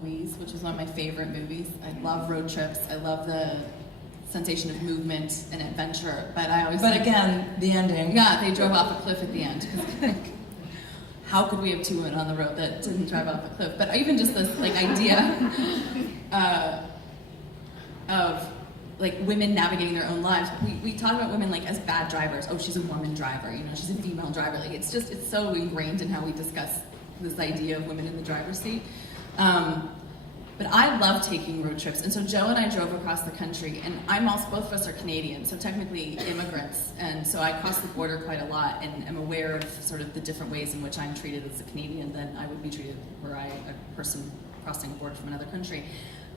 Louise, which is one of my favorite movies. I love road trips. I love the sensation of movement and adventure. But I always again, the ending. Yeah, they drove off a cliff at the end. How could we have two women on the road that didn't drive off a cliff? But even just this idea of women navigating their own lives. We talk about women as bad drivers. Oh, she's a woman driver. She's a female driver. It's so ingrained in how we discuss this idea of women in the driver's seat. But I love taking road trips, and so Joe and I drove across the country, and both of us are Canadian, so technically immigrants, and so I cross the border quite a lot, and am aware of sort of the different ways in which I'm treated as a Canadian than I would be treated were I a person crossing a border from another country.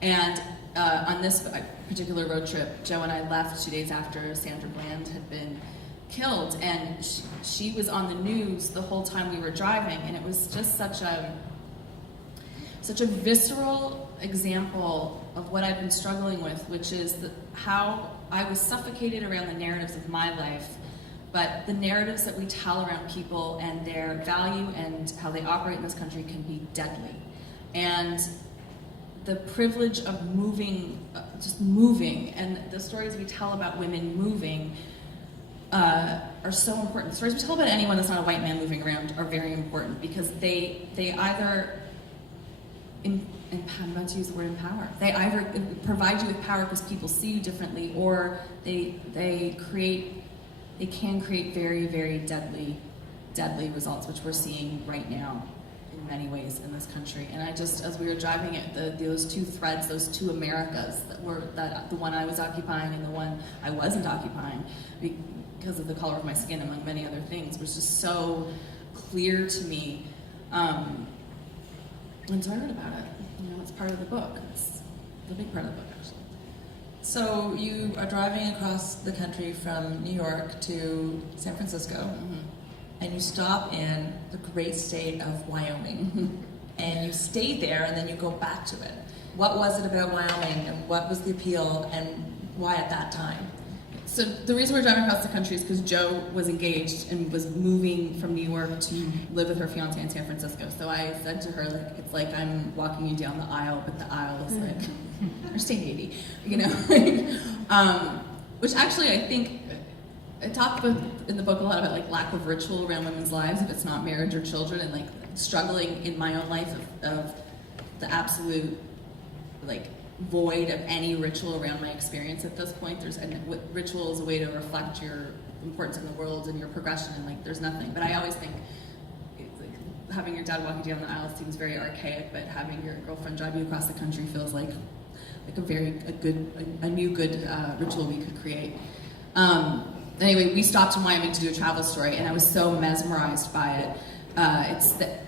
And on this particular road trip, Joe and I left 2 days after Sandra Bland had been killed, and she was on the news the whole time we were driving, and it was just such a visceral example of what I've been struggling with, which is how I was suffocated around the narratives of my life, but the narratives that we tell around people and their value and how they operate in this country can be deadly. And the privilege of just moving, and the stories we tell about women moving are so important. The stories we tell about anyone that's not a white man moving around are very important, because they either I'm about to use the word empower. They either provide you with power because people see you differently, or they can create very, very deadly results, which we're seeing right now in many ways in this country. And as we were driving it, those two threads, those two Americas that the one I was occupying and the one I wasn't occupying, because of the color of my skin, among many other things, was just so clear to me. And so I wrote about it. It's part of the book. It's the big part of the book, actually. So you are driving across the country from New York to San Francisco, mm-hmm. and you stop in the great state of Wyoming, mm-hmm. and you stay there, and then you go back to it. What was it about Wyoming, and what was the appeal, and why at that time? So the reason we're driving across the country is because Joe was engaged and was moving from New York to live with her fiance in San Francisco. So I said to her, it's like I'm walking you down the aisle, but the aisle is Interstate 80, which actually I think I talk in the book a lot about lack of ritual around women's lives, if it's not marriage or children, and struggling in my own life of the absolute void of any ritual around my experience at this point. Ritual is a way to reflect your importance in the world and your progression, and there's nothing. But I always think having your dad walking down the aisle seems very archaic, but having your girlfriend drive you across the country feels like a new good ritual we could create. Anyway, we stopped in Wyoming to do a travel story, and I was so mesmerized by it. It's the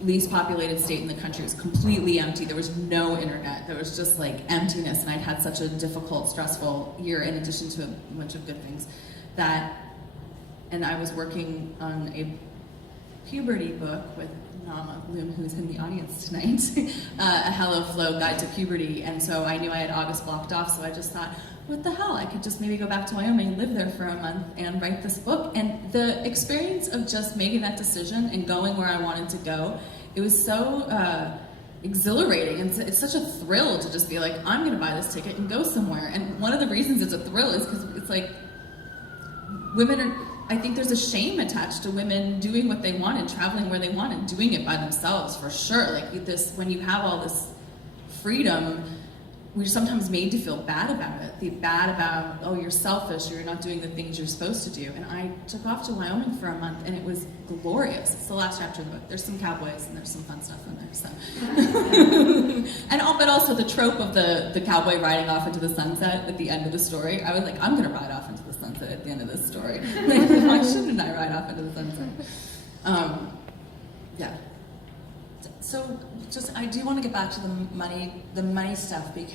least populated state in the country. It was completely empty. There was no internet. There was just emptiness, and I'd had such a difficult, stressful year in addition to a bunch of good things and I was working on a puberty book with Nama Bloom, who's in the audience tonight, a Hello Flow Guide to Puberty, and so I knew I had August blocked off, so I just thought, what the hell, I could just maybe go back to Wyoming, live there for a month, and write this book. And the experience of just making that decision and going where I wanted to go, it was so exhilarating, and it's such a thrill to just be I'm going to buy this ticket and go somewhere. And one of the reasons it's a thrill is because it's women are, I think there's a shame attached to women doing what they want and traveling where they want and doing it by themselves, for sure. When you have all this freedom, we're sometimes made to feel bad about it. Oh, you're selfish, or you're not doing the things you're supposed to do. And I took off to Wyoming for a month, and it was glorious. It's the last chapter of the book. There's some cowboys, and there's some fun stuff in there, so. But also the trope of the cowboy riding off into the sunset at the end of the story. I was I'm gonna ride off into the sunset at the end of this story. Why shouldn't I ride off into the sunset? Yeah. So I do want to get back to the money stuff, because